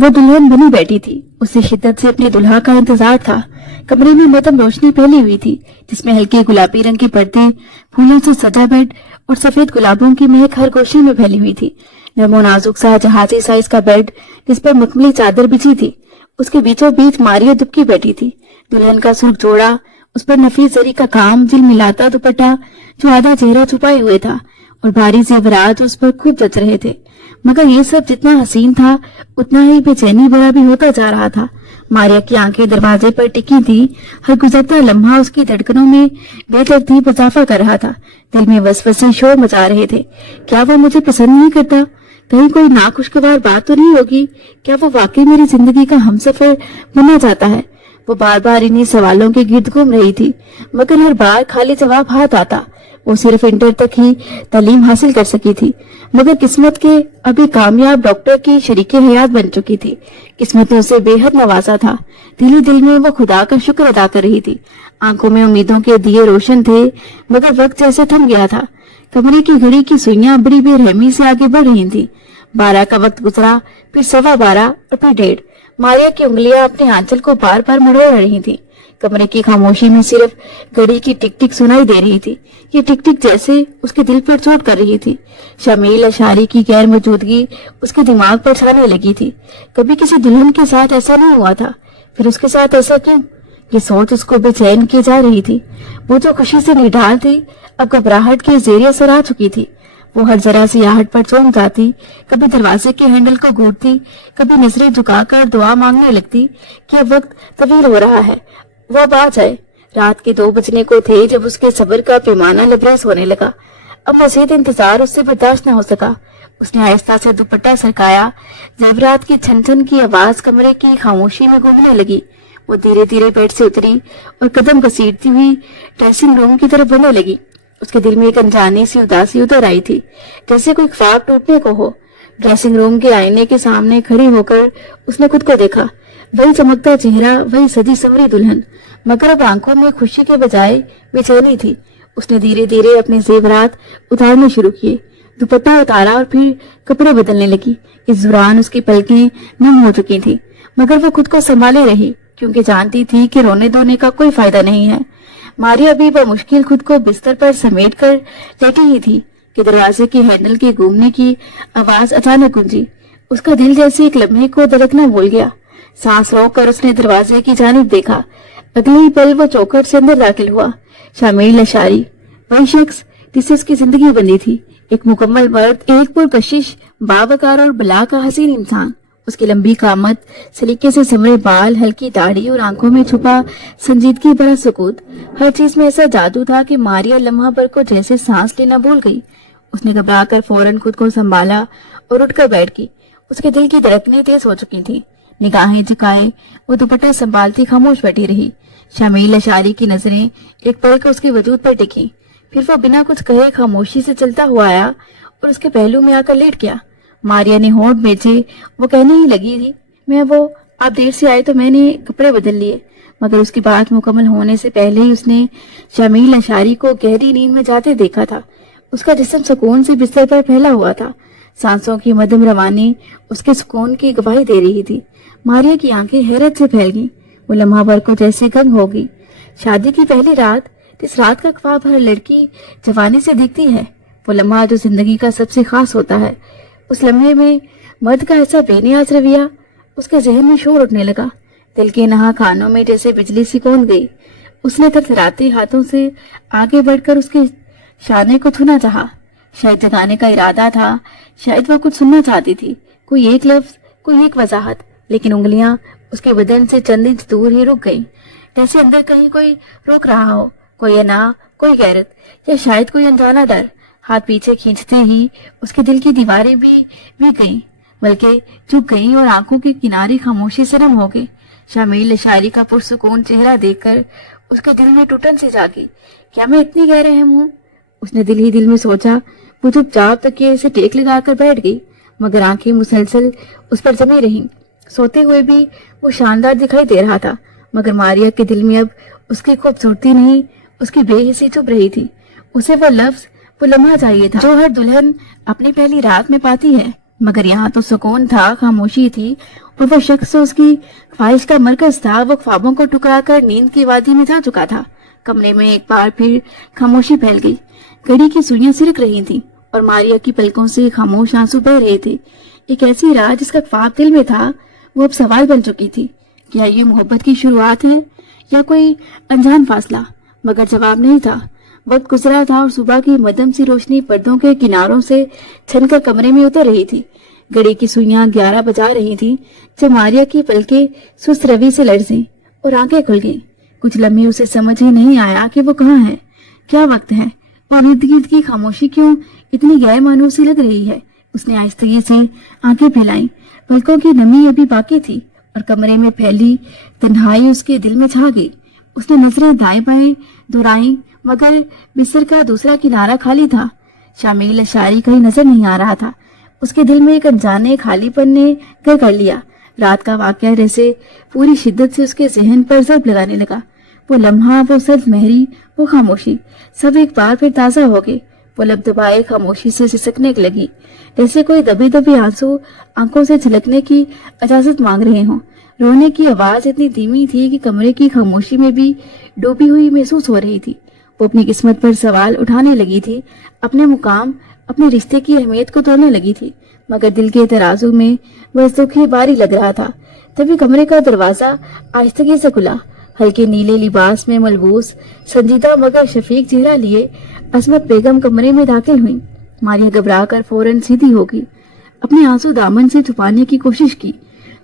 वो दुल्हन बनी बैठी थी। उसे शिद्दत से अपने दुल्हा का इंतजार था। कमरे में मध्यम रोशनी फैली हुई थी, जिसमें हल्के गुलाबी रंग के पर्दे, फूलों से सजा बेड और सफेद गुलाबों की महक हर गोशे में फैली हुई थी। नरम और नाजुक सा जहाजी साइज का बेड, जिस पर मखमली चादर बिछी थी, उसके बीचों बीच मारिया दुबकी बैठी थी। दुल्हन का सुर्ख जोड़ा, उस पर नफीस जरी का काम, झिलमिलाता दुपट्टा जो आधा चेहरा छुपाए हुए था, और भारी जेवरात उस पर खूब जच रहे थे। मगर ये सब जितना हसीन था, उतना ही बेचैनी भरा भी होता जा रहा था। मारिया की आंखें दरवाजे पर टिकी थी। हर गुजरता लम्हा उसकी धड़कनों में बेतरतीब इजाफा कर रहा था। दिल में वसवसे शोर मचा रहे थे। क्या वो मुझे पसंद नहीं करता? कहीं कोई नाखुशगवार बात तो नहीं होगी? क्या वो वाकई मेरी जिंदगी का हमसफर बनना चाहता है? वो बार बार इन्हीं सवालों के गिर्द घूम रही थी, मगर हर बार खाली जवाब हाथ आता। वो सिर्फ इंटर तक ही तालीम हासिल कर सकी थी, मगर किस्मत के अभी कामयाब डॉक्टर की शरीके हयात बन चुकी थी। किस्मत ने उसे बेहद नवाजा था। दिल ही दिल में वो खुदा का शुक्र अदा कर रही थी। आंखों में उम्मीदों के दिए रोशन थे, मगर वक्त जैसे थम गया था। कमरे की घड़ी की सुइयां बड़ी बेरहमी से आगे बढ़ रही थी। 12 का वक्त गुजरा, फिर 12:15 और फिर 1:30। मारिया की उंगलियां अपने आंचल को बार बार मरोड़ रही थी। कमरे की खामोशी में सिर्फ घड़ी की टिक टिक सुनाई दे रही थी। ये टिक टिक जैसे उसके दिल पर चोट कर रही थी। शमील अशारी की गैर मौजूदगी उसके दिमाग पर छाने लगी थी। कभी किसी दुल्हन के साथ ऐसा नहीं हुआ था, फिर उसके साथ ऐसा क्यों? ये सोच उसको बेचैन की जा रही थी। वो जो खुशी से निढाल थी, अब घबराहट के जेर असर आ चुकी थी। वो हर जरा सी आहट पर चौंक जाती, कभी दरवाजे के हैंडल को घूरती, कभी नजरें झुकाकर दुआ मांगने लगती कि अब वक्त तवील हो रहा है, वो अब आ जाए। रात के 2 बजने को थे जब उसके सब्र का पैमाना लबरेज होने लगा। अब मजीद इंतजार उससे बर्दाश्त न हो सका। उसने आहिस्ता से दुपट्टा सरकाया। जेवरात की छन छन की आवाज कमरे की खामोशी में गूंजने लगी। वो धीरे धीरे बेड से उतरी और कदम घसीटती हुई ड्रेसिंग रूम की तरफ बढ़ने लगी। उसके दिल में एक अनजानी सी उदासी उतर आई थी, जैसे कोई ख्वाब टूटने को हो। ड्रेसिंग रूम के आईने के सामने खड़ी होकर उसने खुद को देखा। वही चमकता चेहरा, वही सजी संवरी दुल्हन, मगर अब आंखों में खुशी के बजाय बेचैनी थी। उसने धीरे धीरे अपने जेवरात उतारने शुरू किए। दुपट्टा उतारा और फिर कपड़े बदलने लगी। इस दौरान उसकी पलकें नम हो चुकी थी, मगर वो खुद को संभाले रही, क्योंकि जानती थी कि रोने धोने का कोई फायदा नहीं है। मारिया भी मुश्किल खुद को बिस्तर पर समेट कर लेटी ही थी कि दरवाजे के हैंडल के घूमने की आवाज अचानक गूंजी। उसका दिल जैसे एक लम्हे को धड़कना भूल गया। सांस रोककर उसने दरवाजे की जानिब देखा। अगले ही पल वो चौखट से अंदर दाखिल हुआ। शामिल अशारी, वही शख्स जिससे उसकी जिंदगी बनी थी। एक मुकम्मल मर्द, एक पुरकशिश, बावकार और बला का हसीन इंसान। उसकी लंबी कामत, सलीके से संवरे बाल, हल्की दाढ़ी और आंखों में छुपा संजीदगी भरा सुकूत, हर चीज में ऐसा जादू था कि मारिया लम्हा भर को जैसे सांस लेना भूल गई। उसने घबराकर फौरन खुद को संभाला और उठकर बैठ गई। उसके दिल की धड़कनें तेज हो चुकी थी। निगाहें झुकाए वो दुपट्टा संभालती खामोश बैठी रही। शामिल अशारी की नजरें एक पल को उसके वजूद पर टिकी। फिर वो बिना कुछ कहे खामोशी से चलता हुआ आया और उसके पहलू में आकर लेट गया। मारिया ने होंठ बेचे। वो कहने ही लगी थी, आप देर से आए तो मैंने कपड़े बदल लिए, मगर उसकी बात मुकम्मल होने से पहले ही उसने शामिल अशारी को गहरी नींद में जाते देखा था। उसका जिस्म सुकून से बिस्तर पर फैला हुआ था। सांसों की मध्यम रवानी उसके सुकून की गवाही दे रही थी। मारिया की आंखें हैरत से फैल गईं। वो लम्हा भर को जैसे गंग हो गई। शादी की पहली रात, इस रात का ख्वाब हर लड़की जवानी से दिखती है। वो लम्हा जो जिंदगी का सबसे खास होता है। उस लम्हे में मर्द का ऐसा बेनियाज रवैया, उसके जहन में शोर उठने लगा। दिल के नहा कानों में जैसे बिजली सी कौंध गई। उसने थरथराते हाथों से आगे बढ़कर उसके शाने को छूना चाहा। शायद जगाने का इरादा था, शायद वो कुछ सुनना चाहती थी, कोई एक लफ्ज, कोई एक वजाहत, लेकिन उंगलियां उसके बदन से चंद इंच दूर ही रुक गईं, जैसे अंदर कहीं कोई रोक रहा हो, कोई अना, कोई गैरत, या शायद कोई अनजाना डर। हाथ पीछे खींचते ही उसके दिल की दीवारें भी गईं, बल्कि झुक गईं और आंखों के किनारे खामोशी से नम हो गए। शामिल अशारी का पुरसुकून चेहरा देखकर उसके दिल में टूटन सी जागी। क्या मैं इतनी गहरे रहम हूँ? उसने दिल ही दिल में सोचा। वो चुपचाप तकिए से टेक लगाकर बैठ गई, मगर आंखें मुसलसल उस पर जमी रहीं। सोते हुए भी वो शानदार दिखाई दे रहा था, मगर मारिया के दिल में अब उसकी खूबसूरती नहीं, उसकी बेहिसी चुभ रही थी। उसे वो लफ्ज, वो लम्हा चाहिए था जो हर दुल्हन अपनी पहली रात में पाती है। मगर यहाँ तो सुकून था, खामोशी थी, और वो शख्स जो उसकी ख्वाहिश का मरकज था वो ख्वाबों को टुकरा कर नींद की वादी में जा चुका था। कमरे में एक बार फिर खामोशी फैल गई। घड़ी की सुइयां सिरक रही थीं और मारिया की पलकों से खामोश आंसू बह रहे थे। एक ऐसी रात जिसका ख्वाब दिल में था वो अब सवाल बन चुकी थी। क्या ये मोहब्बत की शुरुआत है या कोई अनजान फासला? मगर जवाब नहीं था। वक्त गुजरा था और सुबह की मध्यम सी रोशनी पर्दों के किनारों से छनकर कमरे में उतर रही थी। घड़ी की सुइयां 11 बजा रही थी जब मारिया की पलकें सुस्त रवि से लरज़ीं और आंखें खुल गईं। कुछ लम्हे उसे समझ ही नहीं आया कि वो कहाँ है, क्या वक्त है और इर्द गिर्द की खामोशी क्यों इतनी गैर मानूस सी लग रही है। उसने आहिस्तगी से आंखें फैलाई। पलकों की नमी अभी बाकी थी और कमरे में फैली तन्हाई उसके दिल में छा गई। उसने नजरें दाएं बाएं दोहराई मगर बिस्तर का दूसरा किनारा खाली था। शामिल अशारी कहीं नजर नहीं आ रहा था। उसके दिल में एक अनजाने खालीपन ने घर कर लिया। रात का वाकया जैसे पूरी शिद्दत से उसके जहन पर ज़रब लगाने लगा। वो लम्हा, वो सर्द मेहरी, वो खामोशी, सब एक बार फिर ताज़ा हो गए। वो लब दबाए खामोशी से सिसकने लगी, जैसे कोई दबे दबे आंसू आंखों से झलकने की इजाजत मांग रहे हों। रोने की आवाज इतनी धीमी थी कि कमरे की खामोशी में भी डूबी हुई महसूस हो रही थी। वो अपनी किस्मत पर सवाल उठाने लगी थी, अपने मुकाम, अपने रिश्ते की अहमियत को तोड़ने लगी थी। मगर दिल के तराजू में वह दुखी भारी लग रहा था। तभी कमरे का दरवाजा आहिस्तगी से खुला। हल्के नीले लिबास में मलबूस संजीदा मगर शफीक चेहरा लिए असमत बेगम कमरे में दाखिल हुई। मारिया घबरा कर फौरन सीधी हो गई। अपने आंसू दामन से छुपाने की कोशिश की,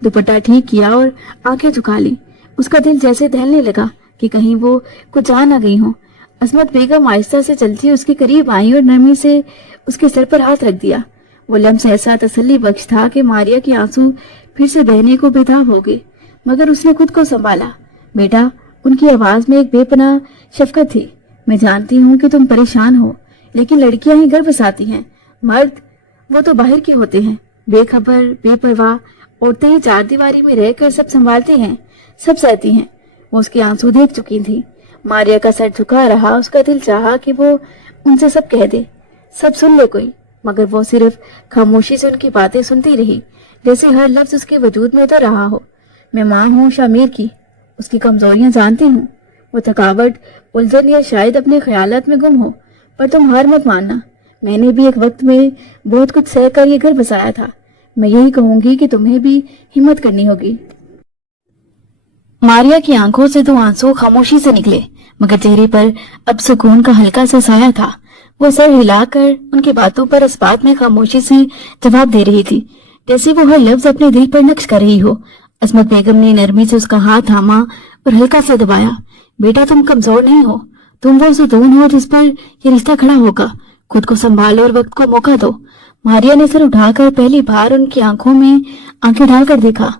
दुपट्टा ठीक किया और आंखें झुका ली। उसका दिल जैसे दहलने लगा कि कहीं वो कुछ जान आ गई हो। असमत बेगम आहिस्ता से चलती उसके करीब आई और नरमी से उसके सर पर हाथ रख दिया। वो लम्स ऐसा तसल्ली बख्श था कि मारिया के आंसू फिर से बहने को बेताब हो गए। मगर उसने खुद को संभाला। बेटा, उनकी आवाज में एक बेपनाह शफकत थी। मैं जानती हूँ कि तुम परेशान हो, लेकिन लड़कियां ही घर बसाती हैं। मर्द वो तो बाहर के होते हैं, बेखबर बेपरवाह। औरतें ही चार दीवारी में रहकर सब संभालती हैं, सब सहती हैं। वो उसके आंसू देख चुकी थी। मारिया का सर झुका रहा। उसका दिल चाहा कि वो उनसे सब कह दे, सब सुन ले कोई, मगर वो सिर्फ खामोशी से उनकी बातें सुनती रही, जैसे हर लफ्ज उसके वजूद में उतर रहा हो। मैं मां हूँ शामिर की, उसकी कमजोरियां जानती हूँ, वो थकावट, उलझन या शायद अपने ख्यालात में गुम हो, पर तुम हार मत मानना। मैंने भी एक वक्त में बहुत कुछ सह कर ये घर बसाया था। मैं यही कहूंगी कि तुम्हें भी हिम्मत करनी होगी। मारिया की आंखों से 2 आंसू खामोशी से निकले, मगर चेहरे पर अब सुकून का हल्का सा साया था। वो सर हिलाकर उनकी बातों पर इस बात में खामोशी से जवाब दे रही थी, जैसे वो हर लफ्ज अपने दिल पर नक्श कर रही हो। असमत बेगम ने नरमी से उसका हाथ थामा और हल्का सा दबाया। बेटा, तुम कमजोर नहीं हो, तुम वो सुतून हो जिस पर ये रिश्ता खड़ा होगा। खुद को संभालो और वक्त को मौका दो। मारिया ने सर उठाकर पहली बार उनकी आंखों में आंखें डालकर देखा।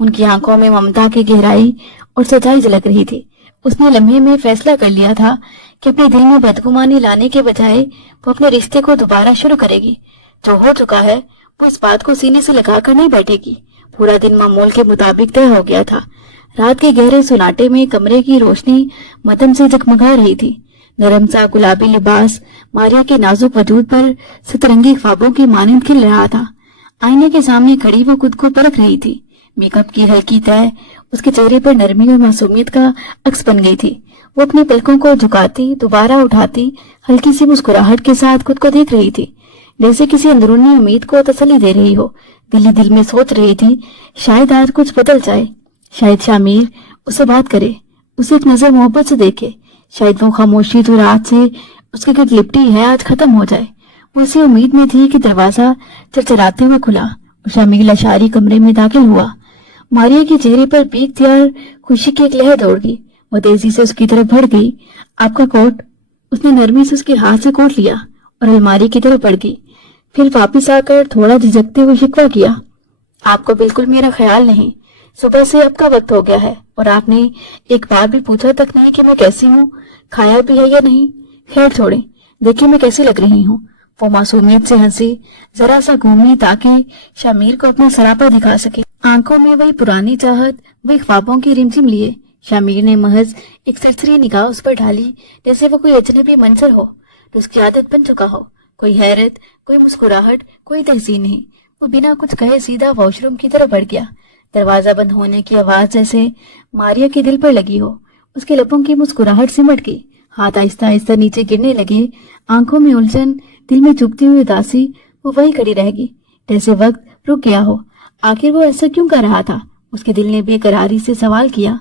उनकी आंखों में ममता की गहराई और सच्चाई झलक रही थी। उसने लम्हे में फैसला कर लिया था कि अपने दिल में बदगुमानी लाने के बजाय वो अपने रिश्ते को दोबारा शुरू करेगी। जो हो चुका है वो इस बात को सीने से लगाकर नहीं बैठेगी। पूरा दिन मामूल के मुताबिक तय हो गया था। रात के गहरे सुनाटे में कमरे की रोशनी मध्यम से जगमगा रही थी। नरम सा गुलाबी लिबास मारिया के नाजुक वजूद पर सतरंगी ख्वाबों की मानंद खिल रहा था। आईने के सामने खड़ी वो खुद को परख रही थी। मेकअप की हल्की तय उसके चेहरे पर नरमी और मासूमियत का अक्स बन गई थी। वो अपनी पलकों को झुकाती, दोबारा उठाती, हल्की सी मुस्कुराहट के साथ खुद को देख रही थी, जैसे किसी अंदरूनी उम्मीद को तसल्ली दे रही हो। दिल ही दिल में सोच रही थी, शायद आज कुछ बदल जाए, शायद शामिर उससे बात करे, उसे एक नजर मोहब्बत से देखे, शायद वो खामोशी जो रात से उसके घर लिपटी है आज खत्म हो जाए। वो इसी उम्मीद में थी कि दरवाजा चरचराते हुए खुला और शामिल अशारी कमरे में दाखिल हुआ। मारिया के चेहरे पर पीक थी और खुशी की एक लहर दौड़ गई। वो तेजी से उसकी तरफ बढ़ गई। आपका कोट। उसने नरमी से उसके हाथ से कोट लिया और अलमारी की तरफ बढ़ गई। फिर वापिस आकर थोड़ा झिझकते हुए शिकवा किया, आपको बिल्कुल मेरा ख्याल नहीं। सुबह से अब का वक्त हो गया है और आपने एक बार भी पूछा तक नहीं कि मैं कैसी हूँ, खाया भी है या नहीं। खैर छोड़े, देखिए मैं कैसी लग रही हूँ। वो मासूमियत से हंसी, जरा सा घूमी ताकि शामिर को अपना सरापा दिखा सके। आंखों में वही पुरानी चाहत, वही ख्वाबों की रिमझिम लिए। शामिर ने महज एक सरसरी निगाह उस पर ढाली, जैसे वो कोई अजनबी मंजर हो तो उसकी आदत बन चुका हो। कोई हैरत, कोई मुस्कुराहट, कोई तहसीन नहीं, وہ بنا کچھ کہے سیدھا واش روم کی طرف بڑھ گیا۔ دروازہ بند ہونے کی آواز جیسے ماریا کے دل پر لگی ہو۔ اس کے لبوں کی مسکراہٹ سمٹ گئی، ہاتھ آہستہ آہستہ نیچے گرنے لگے، آنکھوں میں الجھن، دل میں چبھتی ہوئی اداسی۔ وہ وہیں کھڑی رہ گئی جیسے وقت رک گیا ہو۔ آخر وہ ایسا کیوں کر رہا تھا؟ اس کے دل نے بے قراری سے سوال کیا۔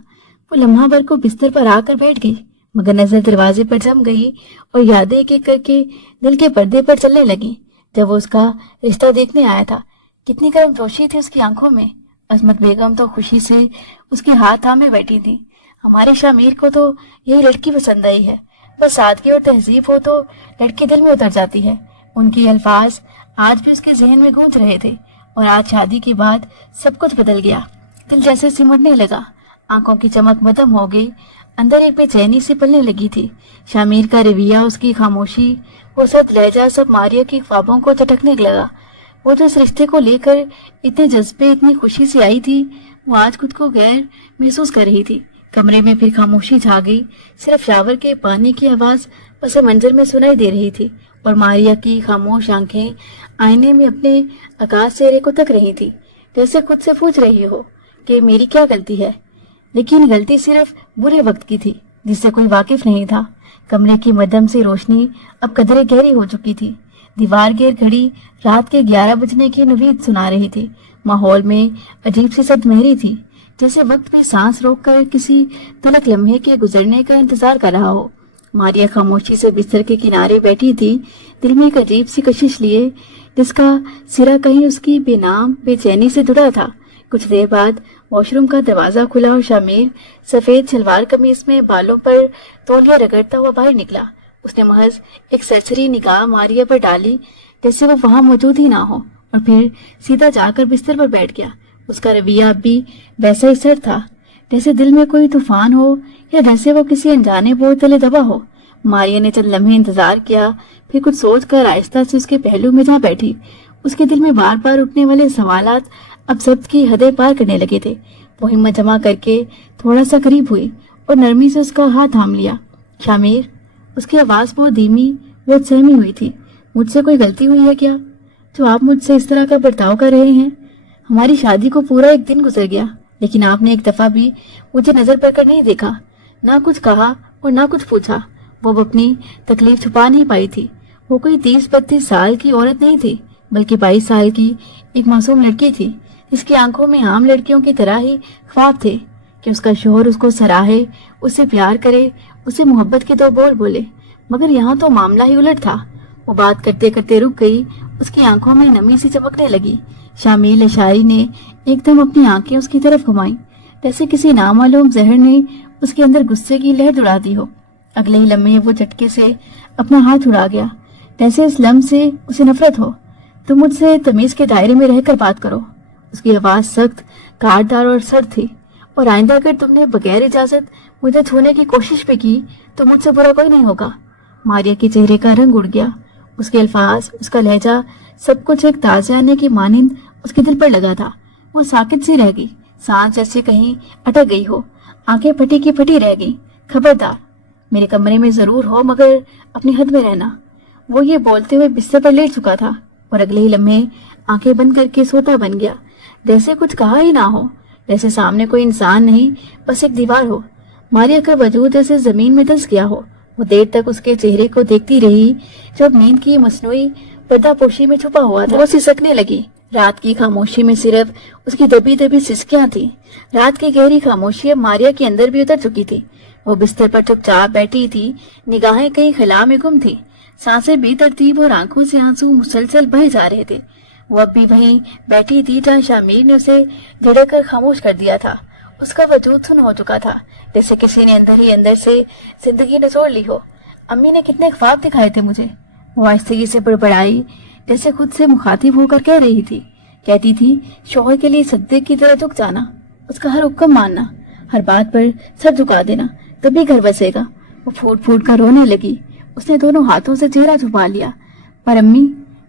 وہ لمحہ بھر کو بستر پر آ کر بیٹھ گئی، مگر نظر دروازے پر جم گئی اور یادیں ایک ایک کر کے دل کے پردے پر چلنے لگیں۔ جب وہ اس کا رشتہ دیکھنے آیا تھا، کتنی گرم جوشی تھی اس کی آنکھوں میں۔ عصمت بیگم تو خوشی سے اس کے ہاتھ تھامے بیٹھی تھی۔ ہمارے شامیر کو تو یہی لڑکی پسند آئی ہے، بس سادگی اور تہذیب ہو تو لڑکی دل میں اتر جاتی ہے۔ ان کے الفاظ آج بھی اس کے ذہن میں گونج رہے تھے، اور آج شادی کے بعد سب کچھ بدل گیا۔ دل جیسے سمٹنے لگا، آنکھوں کی چمک ختم ہو گئی، اندر ایک بے چینی سی پلنے لگی تھی۔ شامیر کا رویہ، اس کی خاموشی، وہ سب لہجہ، سب ماریا کی خوابوں کو چٹکنے لگا۔ وہ جو اس رشتے کو لے کر اتنے جذبے، اتنی خوشی سے آئی تھی، وہ آج خود کو غیر محسوس کر رہی تھی۔ کمرے میں پھر خاموشی چھا گئی، صرف شاور کے پانی کی آواز پس منظر میں سنائی دے رہی تھی، اور ماریا کی خاموش آنکھیں آئینے میں اپنے عکاس چہرے کو تک رہی تھی، جیسے خود سے پوچھ رہی ہو کہ میری کیا غلطی ہے؟ لیکن غلطی صرف برے وقت کی تھی جس سے کوئی واقف نہیں تھا۔ کمرے کی مدھم سی روشنی اب قدرے گہری ہو چکی تھی۔ دیوار گیر گھڑی رات کے 11 بجنے کی نوید سنا رہی تھی۔ ماحول میں عجیب سی سد مہری تھی، جیسے وقت بھی سانس روک کر کسی تلک لمحے کے گزرنے کا انتظار کر رہا ہو۔ ماریا خاموشی سے بستر کے کنارے بیٹھی تھی، دل میں ایک عجیب سی کشش لیے، جس کا سرا کہیں اس کی بے نام بے چینی سے جڑا تھا۔ کچھ دیر بعد واش روم کا دروازہ کھلا اور شامیر سفید شلوار قمیص میں بالوں پر تولیہ رگڑتا ہوا باہر نکلا۔ اس نے محض ایک سرسری نگاہ ماریا پر ڈالی، جیسے وہ وہاں موجود ہی نہ ہو، اور پھر سیدھا جا کر بستر پر بیٹھ گیا۔ اس کا رویہ اب بھی ویسا ہی سرد تھا، جیسے دل میں کوئی طوفان ہو یا جیسے وہ کسی انجانے بوجھ تلے دبا ہو۔ ماریا نے چند لمحے انتظار کیا، پھر کچھ سوچ کر آہستہ سے اس کے پہلو میں جا بیٹھی۔ اس کے دل میں بار بار اٹھنے والے سوالات اب ضبط کی حدیں پار کرنے لگے تھے۔ وہ ہمت جمع کر کے تھوڑا سا قریب ہوئی اور نرمی سے اس کا ہاتھ تھام لیا۔ شامیر، اس کی آواز بہت دھیمی، بہت سہمی ہوئی تھی۔ مجھ سے کوئی غلطی ہوئی ہے کیا، جو آپ مجھ سے اس طرح کا برتاؤ کر رہے ہیں؟ ہماری شادی کو پورا ایک دن گزر گیا، لیکن آپ نے ایک دفعہ بھی مجھے نظر پڑ کر نہیں دیکھا، نہ کچھ کہا اور نہ کچھ پوچھا۔ وہ اب اپنی تکلیف چھپا نہیں پائی تھی۔ وہ کوئی 30-32 سال کی عورت نہیں تھی، بلکہ 22 سال کی ایک معصوم لڑکی تھی، جس کی آنکھوں میں عام لڑکیوں کی طرح ہی خواب تھے کہ اس کا شوہر اس کو سراہے، اس سے پیار کرے، اسے محبت کے 2 بول بولے۔ مگر یہاں تو معاملہ ہی الٹ تھا۔ وہ بات کرتے کرتے رک گئی، اس کی آنکھوں میں نمی سی چمکنے لگی۔ شامل اشاری نے ایک دم اپنی آنکھیں اس کی طرف گھمائیں، جیسے کسی نامعلوم زہر نے اس کے اندر غصے کی لہر اڑا دی ہو۔ اگلے ہی لمحے وہ جھٹکے سے اپنا ہاتھ اڑا گیا، جیسے اس لمحے سے اسے نفرت ہو۔ تم مجھ سے تمیز کے دائرے میں رہ کر بات کرو۔ اس کی آواز سخت، کاٹدار اور سرد تھی، اور آئندہ اگر تم نے بغیر اجازت مجھے چھونے کی کوشش بھی کی تو مجھ سے برا کوئی نہیں ہوگا۔ ماریا کے چہرے کا رنگ اڑ گیا، اس کے الفاظ، اس کا لہجہ، سب کچھ ایک تازہ آنے کی مانند اس کے دل پر لگا تھا۔ وہ ساکت سی رہ گئی، سانس جیسے کہیں اٹک گئی ہو، آنکھیں پھٹی کی پھٹی رہ گئی۔ خبردار، میرے کمرے میں ضرور ہو، مگر اپنی حد میں رہنا۔ وہ یہ بولتے ہوئے بستر پر لیٹ چکا تھا، اور اگلے ہی لمحے آنکھیں بند کر کے سوتا بن گیا، جیسے کچھ کہا ہی نہ ہو، جیسے سامنے کوئی انسان نہیں، بس ایک دیوار ہو۔ ماریا کا وجود جیسے زمین میں دس گیا ہو۔ وہ دیر تک اس کے چہرے کو دیکھتی رہی، جب نیند کی مصنوعی پردہ پوشی میں چھپا ہوا تھا۔ وہ سسکنے لگی۔ رات کی خاموشی میں صرف اس کی دبی دبی سسکیاں تھیں۔ رات کی گہری خاموشی اب ماریا کے اندر بھی اتر چکی تھی۔ وہ بستر پر چپ چاپ بیٹھی تھی، نگاہیں کہیں خلا میں گم تھی، سانسیں بے ترتیب اور آنکھوں سے آنسو مسلسل بہے جا رہے تھے۔ وہ اب بھی وہیں بیٹھی تھی جہاں شامیر نے اسے جھڑک کر خاموش کر دیا تھا۔ اس کا وجود سن ہو چکا تھا، جیسے کسی نے اندر ہی اندر سے زندگی نچوڑ لی ہو۔ امی نے کتنے خواب دکھائے تھے مجھے، وہ آہستگی سے بڑبڑائی، جیسے خود سے مخاطب ہو کر کہہ رہی تھی۔ کہتی تھی شوہر کے لیے صدیق کی طرح جھک جانا، اس کا ہر حکم ماننا، ہر بات پر سر جھکا دینا، تبھی گھر بسے گا۔ وہ پھوٹ پھوٹ کر رونے لگی۔ اس نے دونوں ہاتھوں سے چہرہ چھپا لیا۔ پر امی،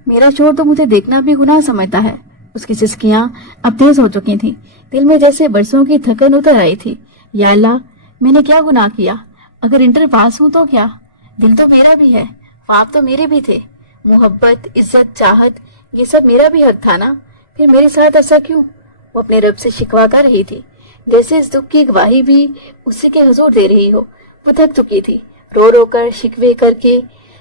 میرا شوہر تو مجھے دیکھنا بھی گناہ سمجھتا ہے۔ اس کی سسکیاں اب تیز ہو چکی تھیں، دل میں جیسے برسوں کی تھکن اتر آئی تھی۔ یا اللہ، میں نے کیا گناہ کیا؟ اگر انٹر پاس ہوں تو کیا؟ دل تو میرا بھی ہے، خواب تو میرے بھی تھے، محبت، عزت، چاہت، یہ سب میرا بھی حق تھا نا۔ پھر میرے ساتھ ایسا کیوں؟ وہ اپنے رب سے شکوا کر رہی تھی، جیسے اس دکھ کی گواہی بھی اسی کے حضور دے رہی ہو۔ وہ تھک چکی تھی، رو رو کر شکوے کر کے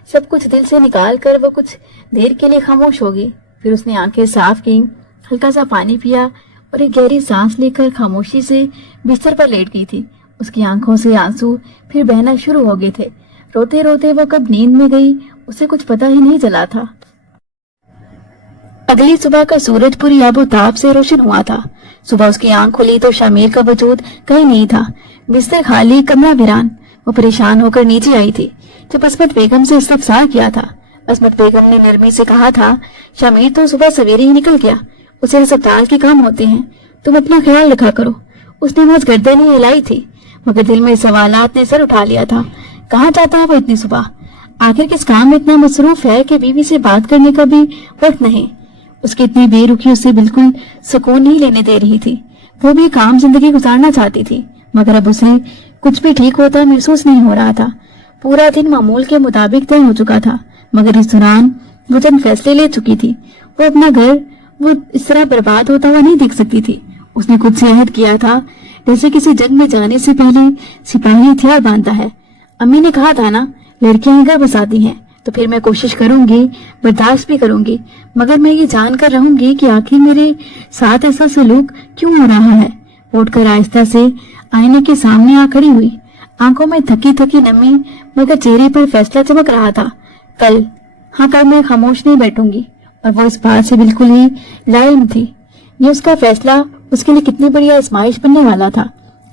سب کچھ دل سے نکال کر وہ کچھ دیر کے لیے خاموش ہوگی۔ پھر اس نے آنکھیں صاف کی، ہلکا سا پانی پیا اور ایک گہری سانس لے کر خاموشی سے بستر پر لیٹ گئی تھی۔ اس کی آنکھوں سے آنسو پھر بہنا شروع ہو گئے تھے۔ روتے روتے وہ کب نیند میں گئی اسے کچھ پتہ ہی نہیں چلا تھا۔ اگلی صبح کا سورج پوری آب و تاب سے روشن ہوا تھا۔ صبح اس کی آنکھ کھلی تو شامیر کا وجود کہیں نہیں تھا، بستر خالی، کمرہ ویران۔ وہ پریشان ہو کر نیچے آئی تھی جب عصمت بیگم سے استفسار کیا تھا۔ عصمت بیگم نے نرمی سے کہا تھا، شامیر تو صبح سویرے ہی نکل گیا، اسے ہسپتال کے کام ہوتے ہیں، تم اپنا خیال رکھا کرو۔ اس نے بس گردن ہی ہلائی تھی، مگر دل میں سوالات نے سر اٹھا لیا تھا۔ کہاں جاتا ہے وہ اتنی صبح؟ آخر کس کام میں اتنا مصروف ہے کہ بیوی سے بات کرنے کا بھی وقت نہیں؟ اس کی اتنی بے رخی اسے بالکل سکون نہیں لینے دے رہی تھی۔ وہ بھی کام زندگی گزارنا چاہتی تھی، مگر اب اسے کچھ بھی ٹھیک ہوتا محسوس نہیں ہو رہا تھا۔ پورا دن معمول کے مطابق طے ہو چکا تھا، مگر اس دوران وہ چند فیصلے لے چکی تھی۔ وہ اپنا گھر وہ اس طرح برباد ہوتا ہوا نہیں دیکھ سکتی تھی۔ اس نے خود سے عہد کیا تھا، جیسے کسی جنگ میں جانے سے پہلے سپاہی ہتھیار باندھتا ہے۔ امی نے کہا تھا نا، لڑکیاں ہی گھر بساتی ہیں، تو پھر میں کوشش کروں گی، برداشت بھی کروں گی، مگر میں یہ جان کر رہوں گی کہ آخر میرے ساتھ ایسا سلوک کیوں ہو رہا ہے۔ اٹھ کر آہستہ سے آئینے کے سامنے آ کھڑی ہوئی، آنکھوں میں تھکی تھکی نمی، مگر چہرے پر فیصلہ چمک رہا تھا۔ کل میں خاموش نہیں بیٹھوں گی، اور وہ اس بات سے بالکل ہی لا علم تھی۔ یہ اس کا فیصلہ اس کے لیے کتنی بڑی آزمائش بننے والا تھا۔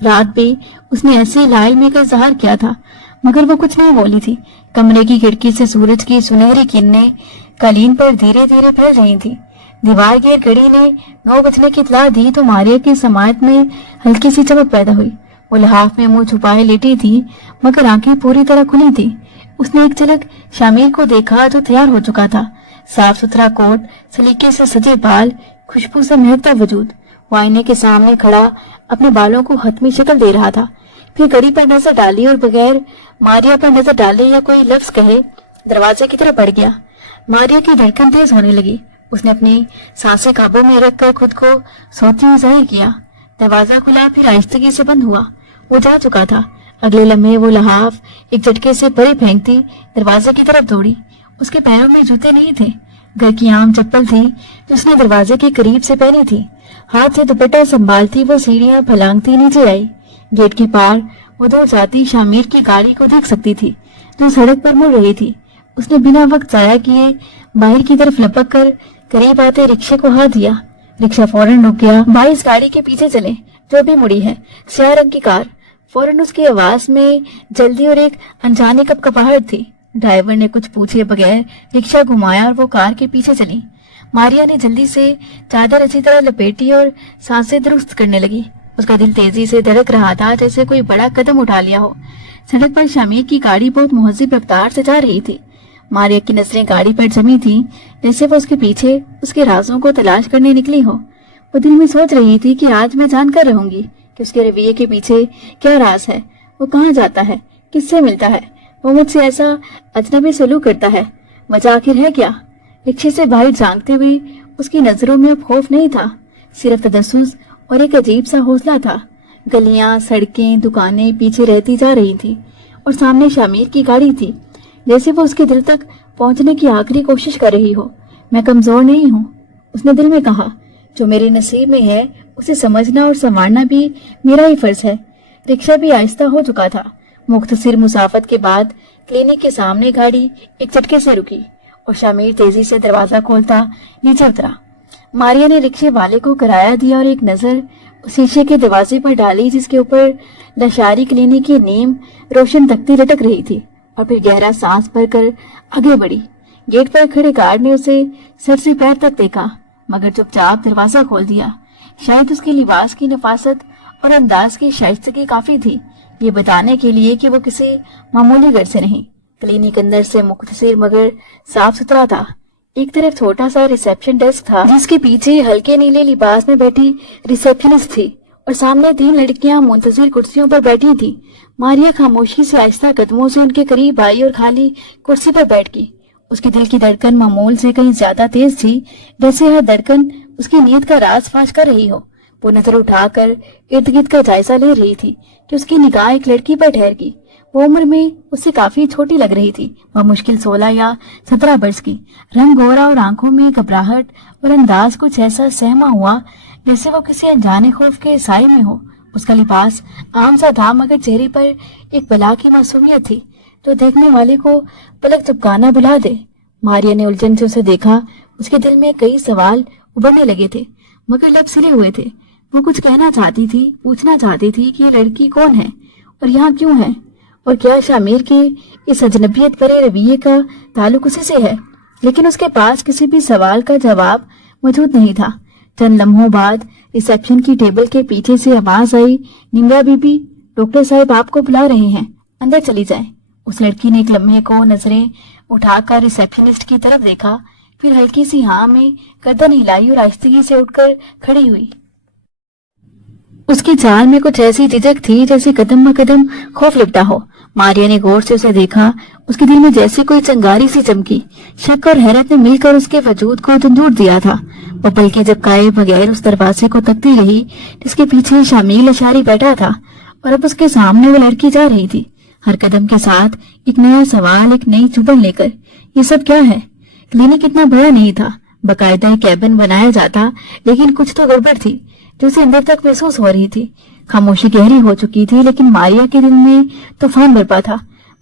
رات بھی اس نے ایسے لا علمی کا اظہار کیا تھا، مگر وہ کچھ نہیں بولی تھی۔ کمرے کی کھڑکی سے سورج کی سنہری کرنیں قالین پر دھیرے دھیرے پھیل رہی تھی۔ دیوار کی گھڑی نے 9 بجنے کی اطلاع دی تو ماریا کی سماعت میں ہلکی سی چمک پیدا ہوئی۔ وہ لحاف میں منہ چھپائے لیٹی تھی، مگر آنکھیں پوری طرح کھلی تھی۔ اس نے ایک جھلک شامیر کو دیکھا جو تیار ہو چکا تھا، صاف ستھرا کوٹ، سلیقے سے سجے بال، خوشبو سے مہکتا وجود۔ وہ آئینے کے سامنے کھڑا اپنے بالوں کو حتمی شکل دے رہا تھا، پھر گھڑی پر نظر ڈالی اور بغیر ماریا پر نظر ڈالے یا کوئی لفظ کہے دروازے کی طرف بڑھ گیا۔ ماریا کی دھڑکن تیز ہونے لگی۔ اس نے اپنی سانسیں قابو میں رکھ کر خود کو سوتی ہوئی ظاہر کیا۔ دروازہ کھلا، پھر آہستگی سے بند ہوا۔ وہ جا چکا تھا۔ اگلے لمحے وہ لحاف ایک جھٹکے سے پرے پھینکتی دروازے کی طرف دوڑی۔ اس کے پیروں میں جوتے نہیں تھے، گھر کی عام چپل تھی جو اس نے دروازے کے قریب سے پہنی تھی۔ ہاتھ سے دوپٹہ سنبھالتی وہ سیڑھیاں پھلانگتی نیچے آئی۔ گیٹ کے پار وہ دور جاتی شامیر کی گاڑی کو دیکھ سکتی تھی جو سڑک پر مڑ رہی تھی۔ اس نے بنا وقت ضائع کیے باہر کی طرف لپک کر قریب آتے رکشے کو ہاتھ دیا۔ رکشہ فوراً رک گیا۔ بھائی اس گاڑی کے پیچھے چلیں جو ابھی مڑی ہے، سیاہ رنگ کی کار۔ فوراً اس کی آواز میں جلدی اور ایک انجانی کپکپاہٹ تھی۔ ڈرائیور نے کچھ پوچھے بغیر رکشہ گھمایا اور وہ کار کے پیچھے چلی۔ ماریا نے جلدی سے چادر اچھی طرح لپیٹی اور سانسیں درست کرنے لگی۔ اس کا دل تیزی سے دھڑک رہا تھا جیسے کوئی بڑا قدم اٹھا لیا ہو۔ سڑک پر شامیر کی گاڑی بہت مہذب رفتار سے جا رہی تھی۔ ماریا کی نظریں گاڑی پر جمی تھیں جیسے وہ اس کے پیچھے اس کے رازوں کو تلاش کرنے نکلی ہو۔ وہ دل میں سوچ رہی تھی کہ آج میں جان کر رہوں گی کہ اس کے رویے کے پیچھے کیا راز ہے، وہ کہاں جاتا ہے، کس سے ملتا ہے، وہ مجھ سے ایسا اجنبی سلوک کرتا ہے، وجہ آخر ہے کیا؟ رکشے سے باہر جھانکتے ہوئے اس کی نظروں میں اب خوف نہیں تھا، صرف تجسس اور ایک عجیب سا حوصلہ تھا۔ گلیاں، سڑکیں، دکانیں پیچھے رہتی جا رہی تھی اور سامنے شامیر کی گاڑی تھی، جیسے وہ اس کے دل تک پہنچنے کی آخری کوشش کر رہی ہو۔ میں کمزور نہیں ہوں، اس نے دل میں کہا، جو میرے نصیب میں ہے اسے سمجھنا اور سنوارنا بھی میرا ہی فرض ہے۔ رکشہ بھی آہستہ ہو چکا تھا۔ مختصر مسافت کے بعد کلینک کے سامنے گاڑی ایک جھٹکے سے رکی اور شامیر تیزی سے دروازہ کھولتا نیچے اترا۔ ماریا نے رکشے والے کو کرایہ دیا اور ایک نظر اس شیشے کے دروازے پر ڈالی جس کے اوپر لاشاری کلینک کی نیم روشن تختی لٹک رہی تھی، اور پھر گہرا سانس بھر کر آگے بڑھی۔ گیٹ پر کھڑے گارڈ نے اسے سر سے پیر تک دیکھا، مگر چپ چاپ دروازہ کھول دیا۔ شاید اس کے لباس کی نفاست اور انداز کی شائستگی کافی تھی یہ بتانے کے لیے کہ وہ کسی معمولی گھر سے نہیں۔ کلینک اندر سے مختصر مگر صاف ستھرا تھا۔ ایک طرف چھوٹا سا ریسیپشن ڈیسک تھا جس کے پیچھے ہلکے نیلے لباس میں بیٹھی ریسیپشنسٹ تھی، اور سامنے 3 لڑکیاں منتظر کرسیوں پر بیٹھی تھی۔ ماریا خاموشی سے آہستہ قدموں سے ان کے قریب آئی اور خالی کرسی پر بیٹھ گئی۔ اس کے دل کی دھڑکن معمول سے کہیں زیادہ تیز تھی، ویسے ہر دھڑکن اس की नीयत का राज फाश कर रही हो। वो नजर उठाकर इर्द गिर्द का जायजा ले रही थी कि उसकी निगाह एक लड़की पर ठहर गई। वो उम्र में उससे काफी छोटी लग रही थी। वह मुश्किल 16 या 17 वर्ष की, रंग गोरा और आंखों में घबराहट और अंदाज कुछ ऐसा सहमा हुआ जैसे वो किसी अनजाने खौफ के साए में हो। उसका लिबास आम सा था, मगर चेहरे पर एक बला की मासूमियत थी जो देखने वाले को पलक झपकाना बुला दे। मारिया ने उलझन से उसे देखा। उसके दिल में कई सवाल उभरने लगे थे, मगर लब सिले हुए थे। वो कुछ कहना चाहती थी, पूछना चाहती थी कि ये लड़की कौन है और यहाँ क्यों है, और क्या शामिर के इस अजनबियत भरे रवैये का ताल्लुक उसी से है। लेकिन उसके पास किसी भी सवाल का जवाब मौजूद नहीं था। चंद लम्हों बाद रिसेप्शन की टेबल के पीछे से आवाज आई, निम्रा बीबी, डॉक्टर साहब आपको बुला रहे हैं, अंदर चली जाएं। उस लड़की ने एक लम्हे को नजरें उठाकर रिसेप्शनिस्ट की तरफ देखा, फिर हल्की सी हाँ में गर्दन हिलाई और आहिस्तगी से उठकर खड़ी हुई। उसकी चाल में कुछ ऐसी झिझक थी जैसे कदम ब कदम खौफ लिपटा हो। मारिया ने गौर से उसे देखा। उसके दिल में जैसे कोई चिंगारी सी चमकी। शक और हैरत ने मिलकर उसके वजूद को झंझोड़ दिया था। वो पलके झपकाए बगैर उस दरवाजे को तकती रही जिसके पीछे शामिल अशारी बैठा था, और अब उसके सामने वो लड़की जा रही थी, हर कदम के साथ एक नया सवाल, एक नई चुभन लेकर। ये सब क्या है? क्लिनिक इतना बड़ा नहीं था, बाकायदा कैबिन बनाया जाता, लेकिन कुछ तो गड़बड़ थी जो उसे अंदर तक महसूस हो रही थी। खामोशी गहरी हो चुकी थी, लेकिन मारिया के दिल में तूफान बरपा था।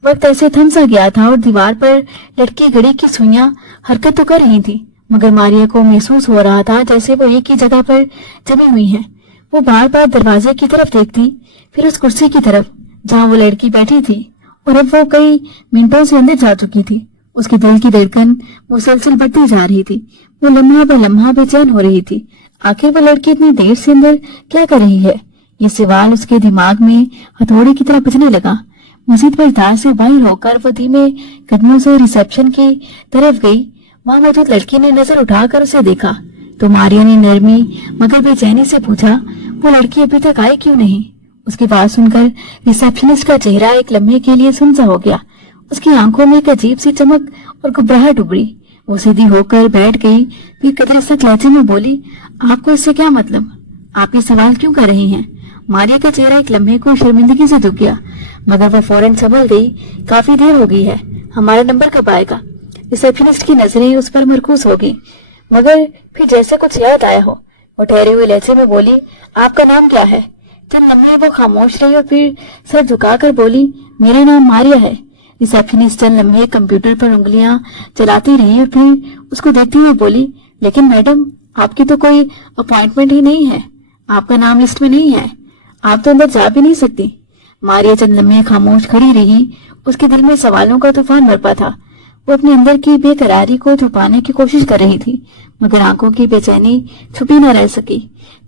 वक्त ऐसे थम सा गया था और दीवार पर लटकी घड़ी की सुइयां हरकत तो कर रही थी, मगर मारिया को महसूस हो रहा था जैसे वो एक ही जगह पर जमी हुई है। वो बार बार दरवाजे की तरफ देखती, फिर उस कुर्सी की तरफ जहाँ वो लड़की बैठी थी, और अब वो कई मिनटों से अंदर जा चुकी थी। उसके दिल की धड़कन मुसलसल बढ़ती जा रही थी। वो लम्हा ब लम्हा बेचैन हो रही थी। आखिर वो लड़की इतनी देर से अंदर क्या कर रही है? ये सवाल उसके दिमाग में हथौड़े की तरह बजने लगा। मस्जिद पर तार से बाहर होकर वो धीमे कदमों से रिसेप्शन की तरफ गई। वहां मौजूद लड़की ने नजर उठाकर उसे देखा तो मारिया ने नरमी मगर बेचैनी से पूछा, वो लड़की अभी तक आई क्यों नहीं? उसकी बात सुनकर रिसेप्शनिस्ट का चेहरा एक लम्हे के लिए सुनसा हो गया। उसकी आंखों में एक अजीब सी चमक और घबराहट उभरी। वो सीधी होकर बैठ गई, फिर कदर सक लहजे में बोली, आपको इससे क्या मतलब? आप ये सवाल क्यों कर रही हैं? मारिया का चेहरा एक लम्हे को शर्मिंदगी से झुक गया, मगर वो फौरन संभल गई। काफी देर हो गई है, हमारा नंबर कब आएगा? रिसेप्शनिस्ट की नजरें उस पर मरकूज हो गई, मगर फिर जैसे कुछ याद आया हो, वो ठहरे हुए लहजे में बोली, आपका नाम क्या है? चंद लम्हे वो खामोश रही और फिर सर झुकाकर बोली, मेरा नाम मारिया है। रिसेप्शनिस्ट चंद लम्हे कंप्यूटर पर उंगलियां चलाती रही और फिर उसको देखती हुई बोली, लेकिन मैडम, आपकी तो कोई अपॉइंटमेंट ही नहीं है, आपका नाम लिस्ट में नहीं है, आप तो अंदर जा भी नहीं सकती। मारिया चंद लम्हे खामोश खड़ी रही। उसके दिल में सवालों का तूफान बरपा था। वो अपने अंदर की बेकरारी को छुपाने की कोशिश कर रही थी, मगर आंखों की बेचैनी छुपी न रह सकी।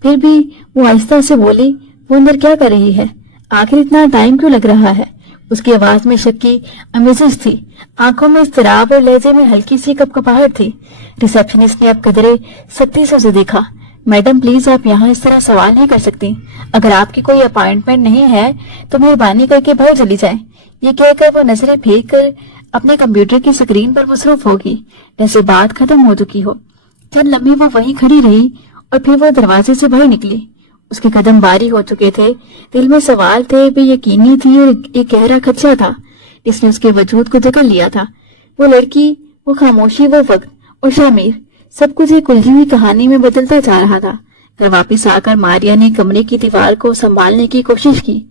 फिर भी वो आहिस्ता से बोली, वो अंदर क्या कर रही है? आखिर इतना टाइम क्यों लग रहा है? उसकी आवाज में शक की अमेजिश थी, आंखों में इस्तराब और लहजे में हल्की सी कपकपाहट थी। रिसेप्शनिस्ट ने अब कदरे सख्ती से उसे देखा। मैडम प्लीज, आप यहाँ इस तरह सवाल नहीं कर सकती। अगर आपकी कोई अपॉइंटमेंट नहीं है तो मेहरबानी करके बाहर चली जाएं। ये कहकर वो नजरें फेंक कर अपने कंप्यूटर की स्क्रीन पर मसरूफ होगी, जैसे बात खत्म हो चुकी हो। चंद लम्हे वो वहीं खड़ी रही और फिर वो दरवाजे से बाहर निकली। उसके कदम भारी हो चुके थे, दिल में सवाल थे, बेयकीनी थी और एक गहरा खदशा था जिसने उसके वजूद को जकड़ लिया था। वो लड़की, वो खामोशी, वो वक्त और शामिर, सब कुछ एक उलझी हुई कहानी में बदलता जा रहा था। घर वापिस आकर मारिया ने कमरे की दीवार को संभालने की कोशिश की।